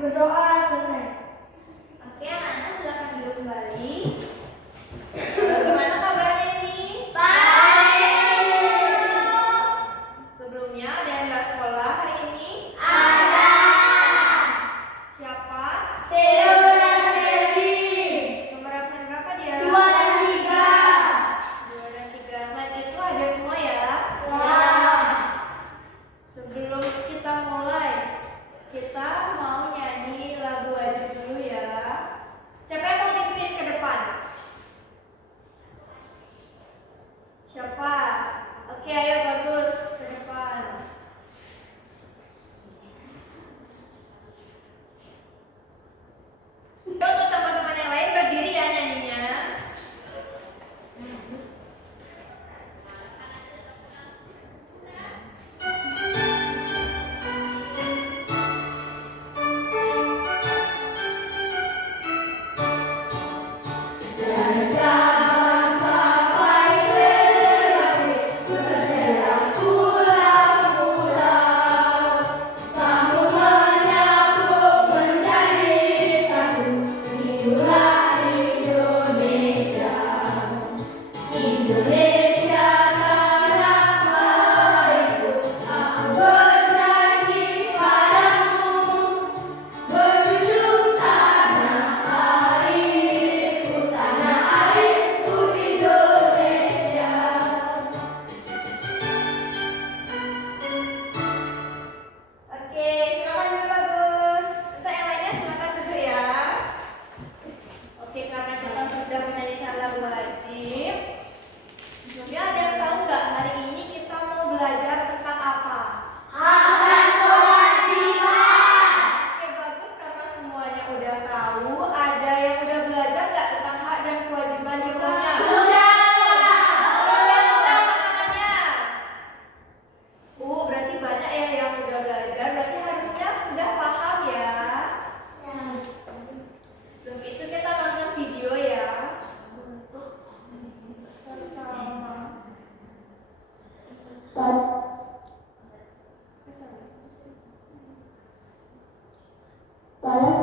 Berdoa selesai. Oke, anak-anak silakan duduk kembali. Gimana kabarnya ini? Baik. Sebelumnya ada yang nggak sekolah hari ini? Ada. Siapa? Theo dan Selvi. Nomor absen berapa dia? 2 dan 3. 2 dan 3. Selain itu ada semua ya? Ya. Sebelum kita mulai, kita mau nyanyi lagu wajib dulu ya. Siapa yang mau pimpin ke depan? Siapa? Oke, ayo bagus ke depan. Untuk teman-teman yang lain berdiri ya nyanyinya.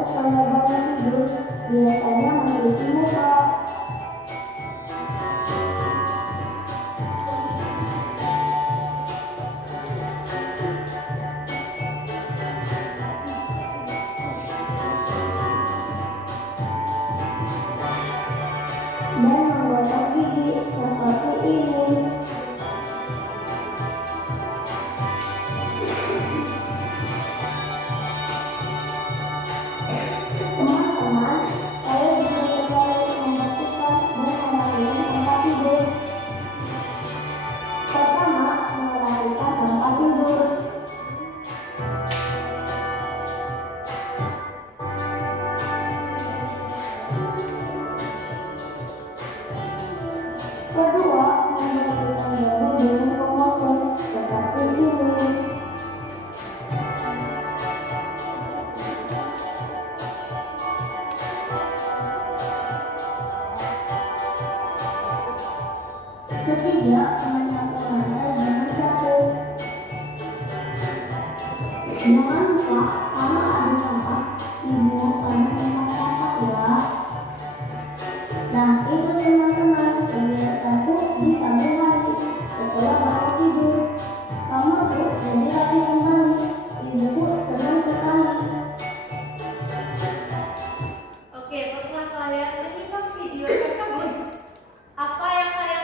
Kalau bangun tidur, biasanya mencuci muka. Dan menggosok gigi seperti ini. Teman-teman, saya juga sekali membersihkan dan merapikan tempat tidur. Pertama, merapikan tempat tidur. Kedua, membersihkan dada dengan pemotong seperti ini. Ketiga, menyapu lantai dengan sapu. Jangan lupa kalau ada sampah dibuang pada tempat sampah ya. Nah, itu teman-teman yang sapu di pagi hari setelah bangun tidur. Kamu tuh jadi rapi kembali. Ibuku senang sekali. Oke, setelah kalian menyimak video tersebut, apa yang kalian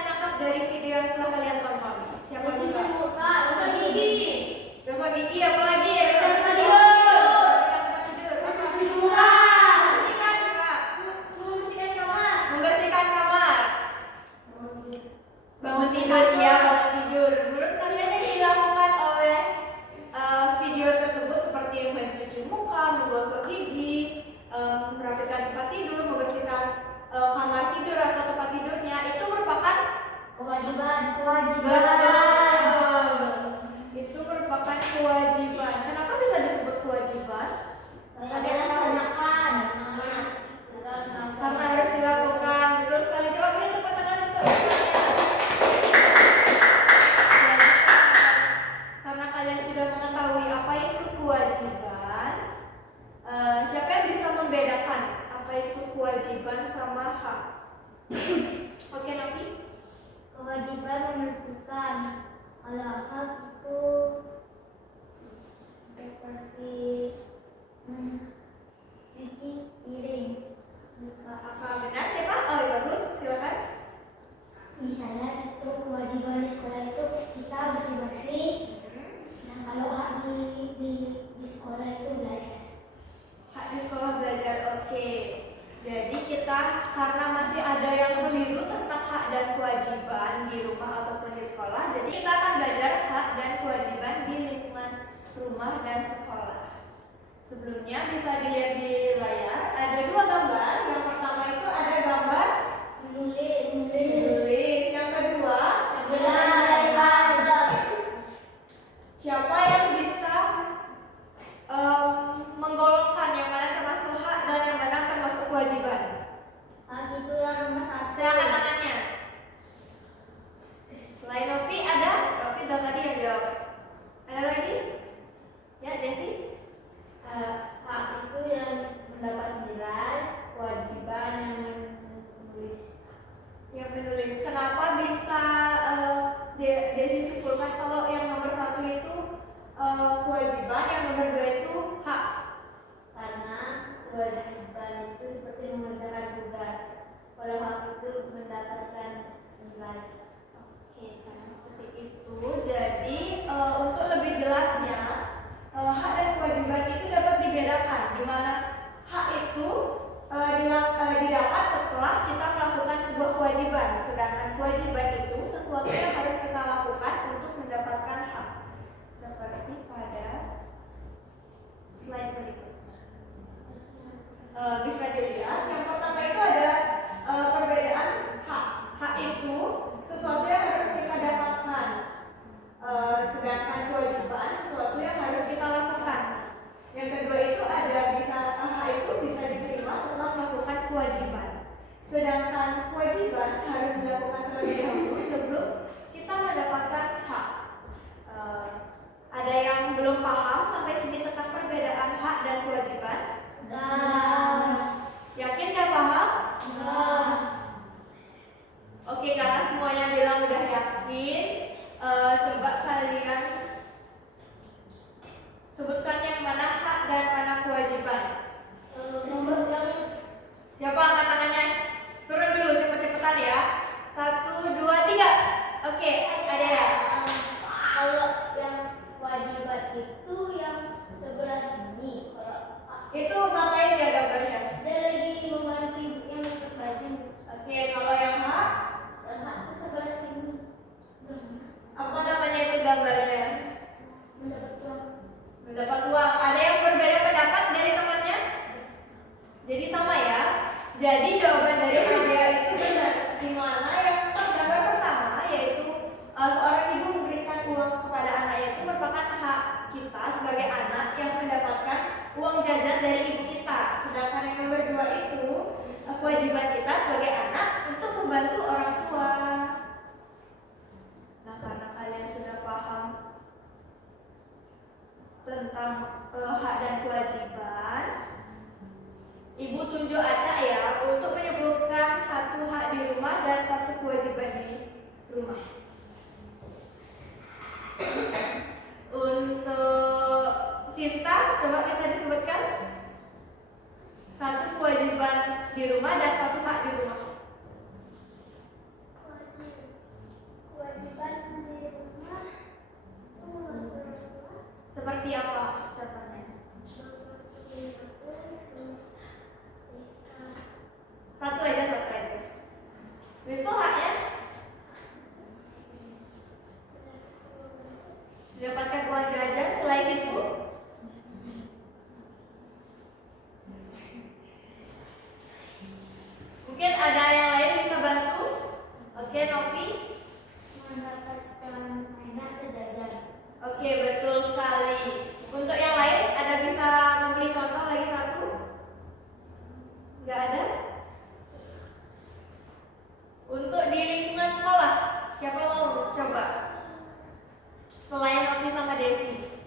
Gosok gigi apa lagi? Tempat tidur. Tempat tidur. Cuci muka. Membersihkan kamar. Bangun tidur ya, bangun tidur. Menurut kalian yang dilakukan oleh video tersebut seperti mencuci muka, menggosok gigi, merapikan tempat tidur, membersihkan kamar tidur atau tempat tidurnya itu merupakan Kewajiban. betul. Itu merupakan kewajiban. Kenapa bisa disebut kewajiban? Ada yang tanyakan. Karena harus dilakukan. Betul sekali. Coba beri tepuk tangan untuk karena kalian sudah mengetahui apa itu kewajiban. Siapa yang bisa membedakan apa itu kewajiban sama hak? Oke, Nabi. Kewajiban membersihkan. Kalau hak itu seperti cuci piring. Apa benar siapa? Oh, bagus. Silakan. Misalnya itu kewajiban di sekolah itu kita bersih-bersih. Nah, kalau hak di sekolah itu belajar. Hak di sekolah belajar. Oke. Jadi kita karena masih ada yang keliru tentang hak dan kewajiban di rumah ataupun di sekolah, jadi kita akan belajar hak dan kewajiban di lingkungan rumah dan sekolah. Sebelumnya bisa dilihat di layar ada dua gambar. Yang pertama itu ada gambar menulis. Yang kedua Belajar. siapa yang bisa menggolongkan yang mana termasuk hak dan yang mana termasuk kewajiban? Hak itu yang nomor 1. Saya angkat tangannya. Selain Nopi ada? Nopi udah tadi yang jawab. Ada lagi? Ya, Desi? Hak itu yang mendapat nilai, kewajiban yang menulis. Yang menulis. Kenapa bisa Desi simpulkan kalau yang nomor 1 itu kewajiban, yang nomor 2 itu hak? Karena kewajiban itu seperti mengerjakan tugas, kalau hak itu mendapatkan nilai. Oke, karena seperti itu. Jadi untuk lebih jelasnya, hak dan kewajiban itu dapat dibedakan, di mana hak itu didapat setelah kita melakukan sebuah kewajiban, sedangkan kewajiban itu sesuatu yang harus kita lakukan untuk mendapatkan hak. Seperti pada slide berikutnya. Bisa dilihat, yang pertama itu ada perbedaan hak. Hak itu sesuatu yang harus kita dapatkan, sedangkan kewajiban sesuatu yang harus kita lakukan. Yang kedua itu ada hak itu bisa diterima setelah melakukan kewajiban, sedangkan kewajiban harus dilakukan terlebih dahulu sebelum kita mendapatkan hak. Ada yang belum paham sampai sini tentang perbedaan hak dan kewajiban? Yakin gak paham? Oke, karena semuanya bilang udah yakin, coba kalian sebutkan yang mana hak dan mana kewajiban. Siapa angkat tangannya? Turun dulu cepet-cepetan ya. 1, 2, 3. Oke, ada ya? Kalau yang kewajiban itu yang sebelah sini. Kalau Itu ngapain ya gambarnya? dia lagi membantu ibu yang pakai baju. Oke, kalau yang hak, Hak itu sebelah sini. apa namanya itu gambarnya? Mendapat uang. Mendapat uang. Ada yang berbeda pendapat dari temannya? Jadi sama ya. Jadi jawaban dari Nadia itu benar. Di mana yang gambar pertama yaitu seorang ibu memberikan uang kepada anaknya itu merupakan hak kita sebagai anak yang mendapatkan uang jajan dari ibu kita. Sedangkan yang nomor 2 itu kewajiban kita sebagai anak untuk membantu orang tua. Nah, karena kalian sudah paham tentang hak dan kewajiban, Ibu tunjuk acak ya untuk menyebutkan satu hak di rumah dan satu kewajiban di rumah. Untuk Sinta, coba bisa disebutkan satu kewajiban di rumah dan satu hak di rumah. Kewajiban di rumah apa contohnya? Satu aja. Habis itu haknya mendapatkan uang jajan. Selain itu mungkin ada yang lain bisa bantu. Oke, Novi. Mendapatkan mainan ke jajan. Oke, betul sekali. Untuk yang lain ada bisa memberi contoh lagi satu? Nggak ada? Untuk di lingkungan sekolah, siapa mau coba? Selain Novi sama Desi.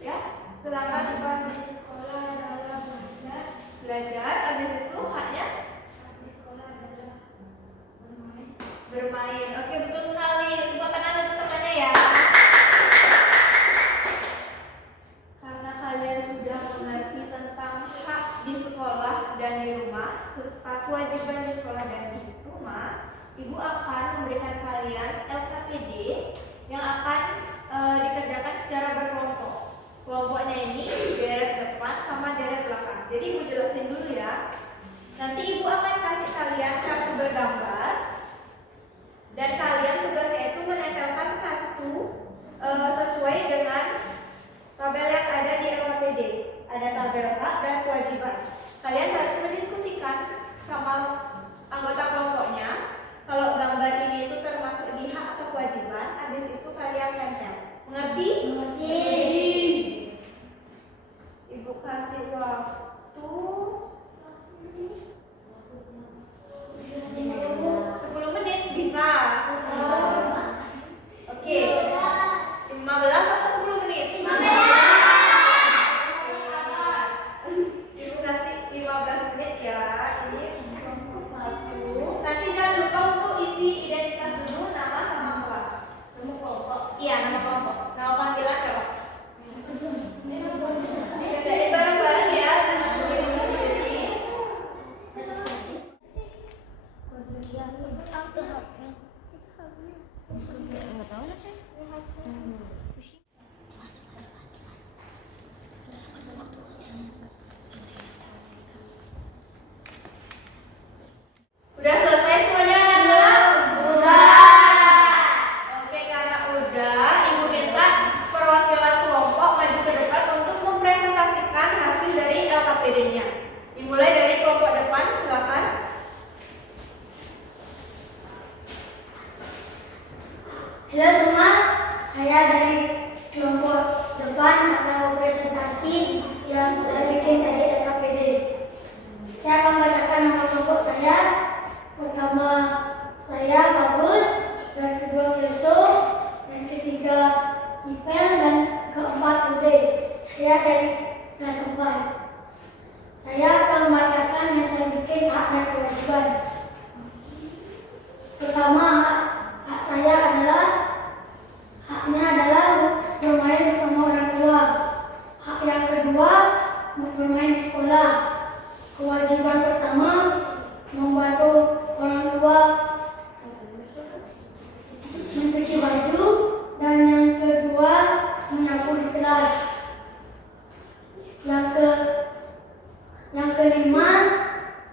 Ya, silakan. Di sekolah adalah Belajar, habis itu haknya di sekolah adalah bermain. bermain. Oke, betul sekali. Tepuk tangan untuk temannya ya. Karena kalian sudah mengerti tentang hak di sekolah dan di rumah serta kewajiban di sekolah dan di rumah, Ibu akan memberikan kalian LKPD yang akan dikerjakan secara berkelompok. Kelompoknya ini deret depan sama deret belakang. Jadi Ibu jelasin dulu ya. Nanti Ibu akan kasih kalian kartu bergambar dan kalian tugasnya itu menempelkan kartu sesuai dengan tabel yang ada di LKPD. Ada tabel hak dan kewajiban. Kalian harus mendiskusikan sama anggota kelompoknya kalau gambar ini itu termasuk di hak atau kewajiban. Habis itu kalian tempel. Mengerti? Ibu kasih waktu 10 menit bisa. Oke. 15 atau 10 menit? 15. Ibu kasih 15 menit ya. Ini satu. Nanti jangan lupa untuk isi identitas dulu, nama sama kelas. Nama kelompok. Iya, nama kelompok. Nama panggilan ya, Pak? Kerjain bareng-bareng ya, jangan sendiri-sendiri. Nggak tahu lah saya. Udah selesai semuanya, anak-anak? Sudah. Oke, karena udah, Ibu minta perwakilan kelompok maju ke depan untuk mempresentasikan hasil dari LKPD-nya. Dimulai dari kelompok depan, silakan. Halo semua, saya dari kelompok depan akan mempresentasi yang saya bikin dari LKPD. Saya akan bacakan nama kelompok saya. Pertama saya Bagus, dan kedua Kelso, dan ketiga Ivel, dan keempat Ude. Saya dari kelas 4. Saya akan membacakan yang saya bikin hak dan kewajiban. Pertama, hak saya adalah haknya adalah bermain bersama orang tua. Hak yang kedua, bermain di sekolah. Kewajiban pertama, membantu orang tua mencuci baju, dan yang kedua, menyapu di kelas. Yang kelima,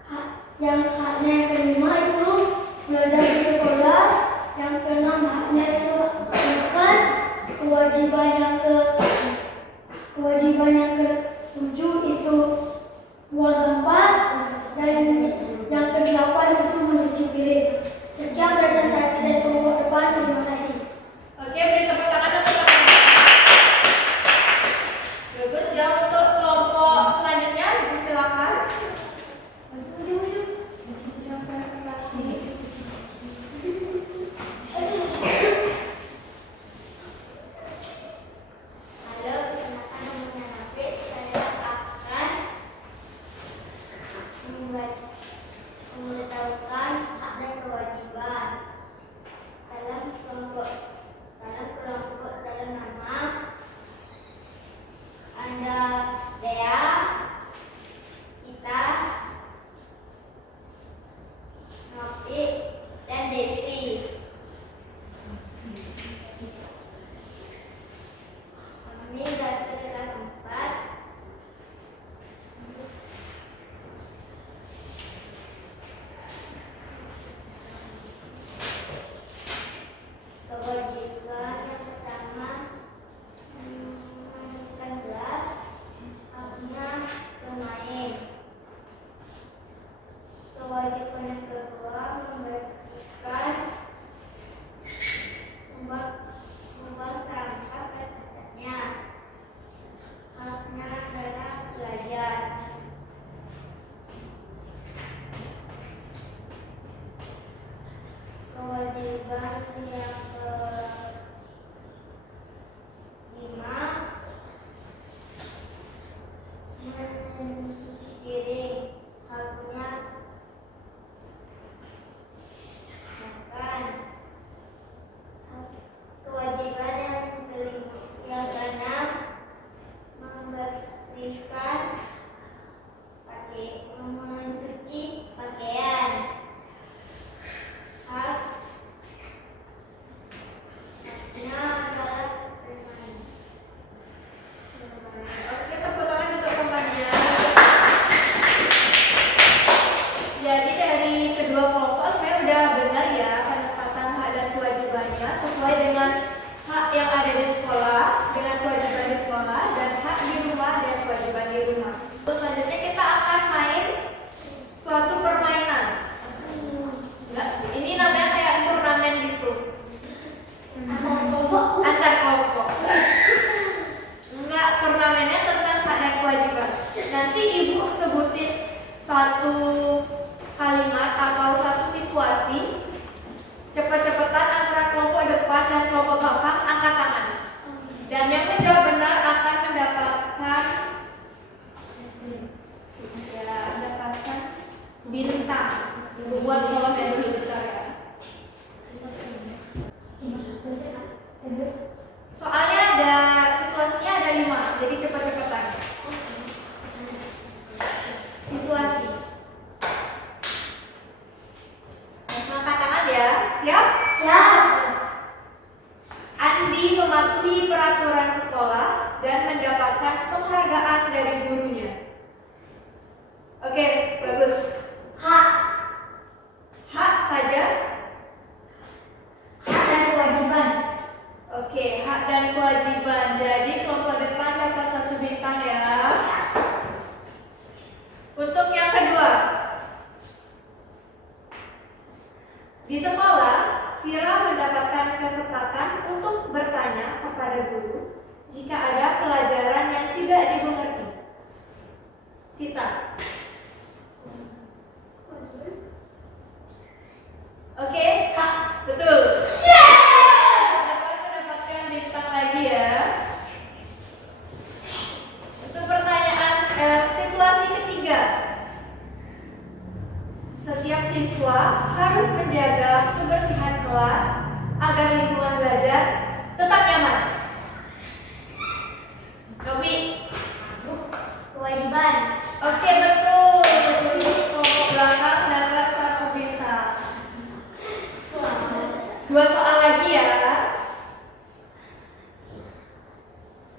haknya yang kelima itu belajar di sekolah. Yang keenam, haknya itu makan. Kewajiban yang ketujuh itu buang sampah, dan yang kedelapan itu mencuci piring. Sekian presentasi dari kelompok depan. Terima kasih. Oke, beri tepuk tangan untuk teman-teman. Bagus ya, untuk kelompok selanjutnya silakan. Jangan presentasi. Halo, perkenalkan namanya Nafis. Saya akan memberitahukan hak dan kewajiban dalam sesuai dengan hak yang ada di sekolah, dengan kewajiban di sekolah, dan hak di rumah dan kewajiban di rumah. Terus selanjutnya kita akan main suatu permainan. Enggak, ini namanya kayak turnamen gitu. Antar kelompok. Enggak, turnamennya tentang hak dan kewajiban. Nanti ibu sebutin satu kalimat atau satu situasi, cepat-cepatan antara kelompok depan dan kelompok belakang angkat tangan. Dan yang menjawab benar akan mendapatkan bintang. Buat kalau dari besar ya. Soalnya ada situasinya ada 5, jadi cepat-cepatan. Situasi. Angkat tangan ya. Siap? Siap. Andi mematuhi peraturan sekolah dan mendapatkan penghargaan dari gurunya. Oke, bagus. Hak. Hak saja. Hak dan kewajiban. Oke, hak dan kewajiban. Jadi kelompok depan dapat 1 bintang ya. Untuk yang kedua, di sekolah, Vira mendapatkan kesempatan untuk bertanya kepada guru jika ada pelajaran yang tidak dimengerti. Sita. Oke, Hak. betul. Dapat mendapatkan bintang lagi ya. Untuk pertanyaan situasi ketiga, setiap siswa harus menjaga kebersihan kelas agar lingkungan belajar tetap nyaman. Robi. Kewajiban. Oke, betul. Kelompok belakang dapat 1 bintang. 2 soal lagi ya.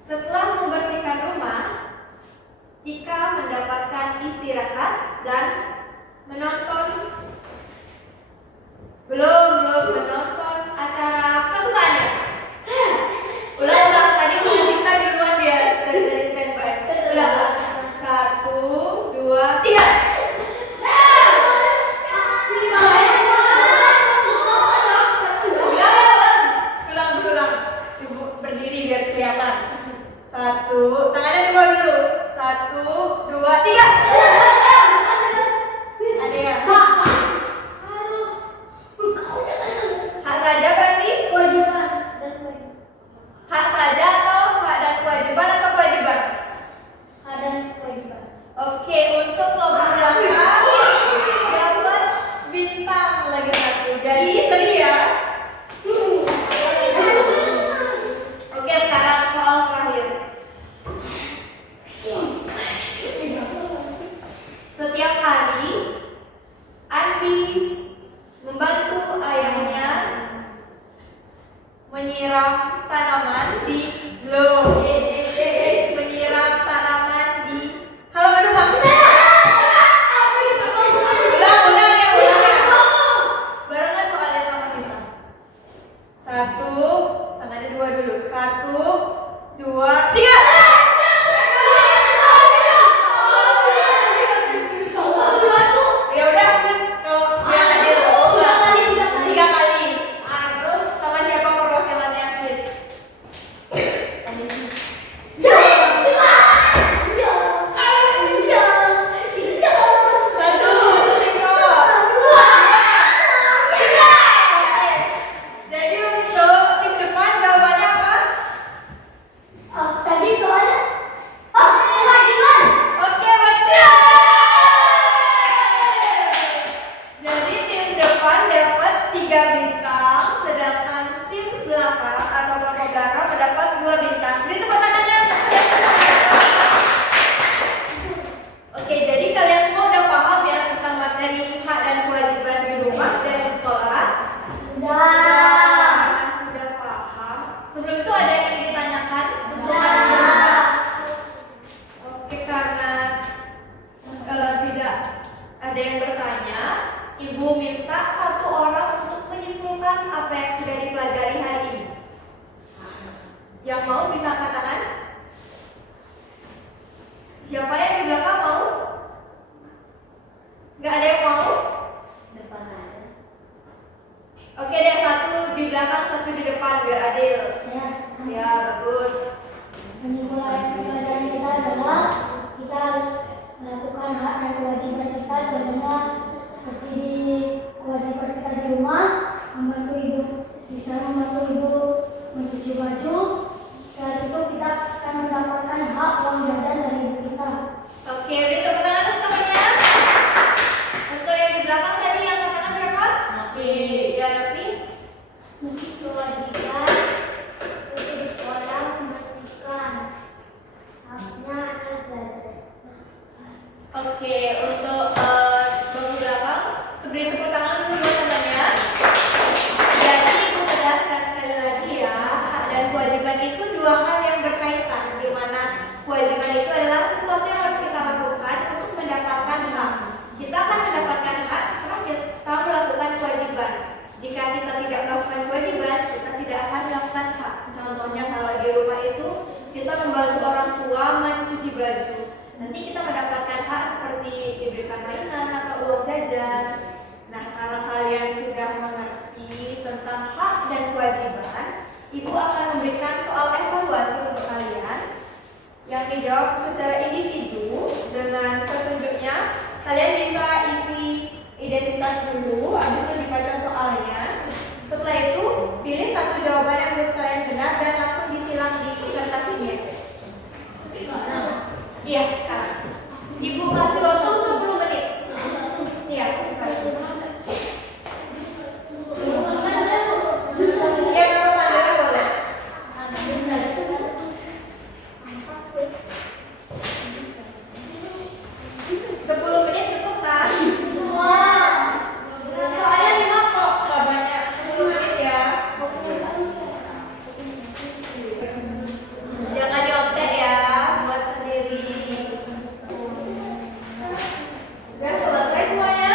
Setelah membersihkan rumah, Tika mendapatkan istirahat dan menonton menonton acara kesukaannya. Ulang tadi Sita duluan dia dari standby. Ulang. 1, 2, 3. Ulang. Ibu berdiri biar kelihatan. 1, tangannya 2 dulu. 1, 2, 3. Ada ya? Hak saja berarti? Kewajiban dan kewajiban. Hak saja atau hak dan kewajiban atau kewajiban? Hak dan kewajiban. Oke, untuk kelompok belakang dapat bintang lagi 1. Jadi seri ya. Oke, sekarang soal terakhir. Setiap hari Andi membantu ayahnya menyiram tanaman di menyiram tanaman di halaman rumah. Ulang ya. Barengan soalnya sama Sita. 1, tangannya 2 dulu. 1, 2, 3. Ya udah, kalau dia adil. 3 kali. Sama siapa perwakilannya sih? Satu, Tiko. 2. Jadi untuk tim depan jawabannya apa? Tadi soalnya kewajiban. Oke, betul. Jadi tim depan dapat 3 bintang, sedangkan tim belakang atau kelompok belakang mendapat 2 bintang. Beri tepuk tangannya. Oke, jadi kalian semua udah paham ya tentang materi hak dan kewajiban di rumah dan di sekolah? Sudah paham. Sebelum itu ada yang ingin ditanyakan? Oke, karena tidak ada yang bertanya, Ibu minta 1 orang untuk menyimpulkan apa yang sudah dipelajari hari ini. Yang mau bisa angkat tangan? Siapa yang di belakang mau? Nggak ada yang mau? Depan ada. Oke deh, satu di belakang, satu di depan biar adil. Ya. Ya, bagus. Kesimpulan pelajaran kita adalah kita harus melakukan hak dan kewajiban kita. Contohnya seperti kewajiban kita di rumah, membantu ibu, bisa membantu ibu mencuci baju. Setelah itu kita akan mendapatkan hak uang jajan dari ibu kita. Oke, beri tepuk tangan untuk temannya. Untuk yang di belakang tadi yang katakan siapa? Nafi. Ya, Nafi. Kewajiban untuk di sekolah membersihkan. Haknya adalah belajar. Oke, untuk bangun belakang, beri tepuk tangan dulu buat temannya. Jadi ibu tegaskan sekali lagi ya, hak dan kewajiban itu dua hal yang berkaitan, di mana kewajiban itu adalah sesuatu yang harus kita lakukan untuk mendapatkan hak. Kita akan mendapatkan hak setelah kita melakukan kewajiban. Jika kita tidak melakukan kewajiban, kita tidak akan melakukan hak. Contohnya kalau di rumah itu kita membantu orang tua mencuci baju. Nanti kita mendapatkan hak seperti diberikan mainan atau uang jajan. Nah, karena kalian sudah mengerti tentang hak dan kewajiban, Ibu akan memberikan soal evaluasi untuk kalian yang dijawab secara individu dengan petunjuknya. Kalian bisa isi identitas dulu, habis itu dibaca soalnya. Setelah itu, pilih satu jawaban yang menurut kalian benar dan langsung disilang di kertas ini aja. Iya, sekarang. Ibu kasih waktu 10 menit. Iya, satu-satu. Ya, nggak apa-apa, boleh. 10 menit cukup kan? Soalnya 5 kok, nggak banyak. 10 menit ya. Jangan nyontek ya, buat sendiri. Udah selesai semuanya?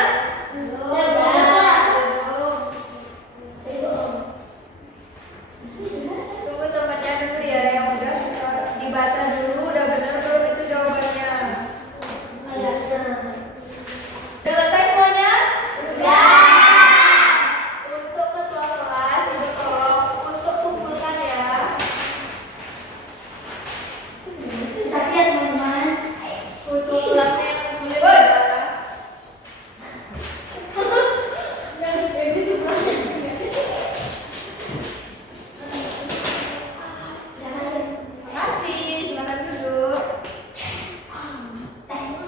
Tunggu temannya dulu ya, yang udah bisa dibaca dulu, udah benar belum itu jawabannya. Selesai semuanya? Untuk ketua kelas, Ibu tolong untuk kumpulkan ya. Sakit teman-teman. Untuk kelasnya yang kumpulin ya. Makasih, silakan duduk.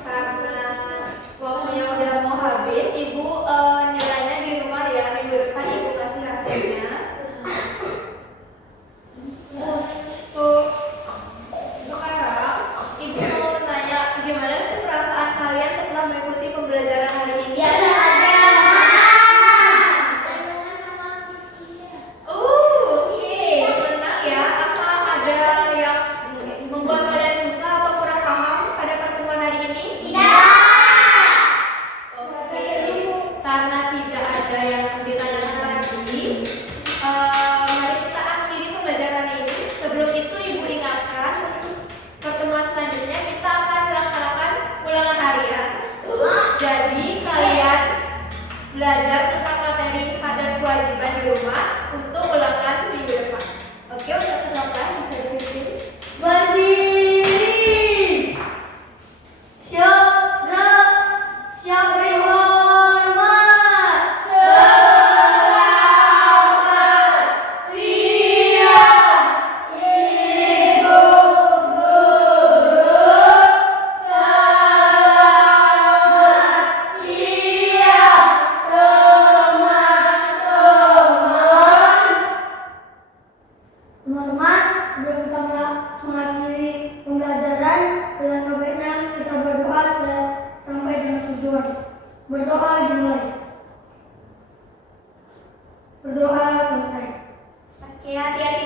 Karena waktunya udah mau habis, Ibu nilainya di rumah ya, minggu depan Ibu kasih hasilnya. Tuh, sekarang Ibu mau tanya gimana sih perasaan kalian setelah mengikuti pembelajaran hari ini? Oke, senang ya. Apa ada yang membuat kalian susah atau kurang paham pada pertemuan hari ini? Oke, karena tidak ada yang ditanyakan lagi, mari kita akhiri pembelajaran ini. Sebelum itu Ibu ingatkan, untuk pertemuan selanjutnya kita akan melaksanakan ulangan harian. Jadi kalian belajar tentang materi hak dan kewajiban di rumah untuk ulangan minggu depan. Oke, untuk ketua kelas bisa dipimpin. Berdiri. Siap beri hormat. Selamat siang, Ibu Guru. Selamat siang, teman-teman. Teman-teman, sebelum kita mengakhiri pembelajaran, dengan baiknya kita berdoa dan sampai dengan tujuan. Berdoa dimulai. Berdoa selesai. Oke, hati-hati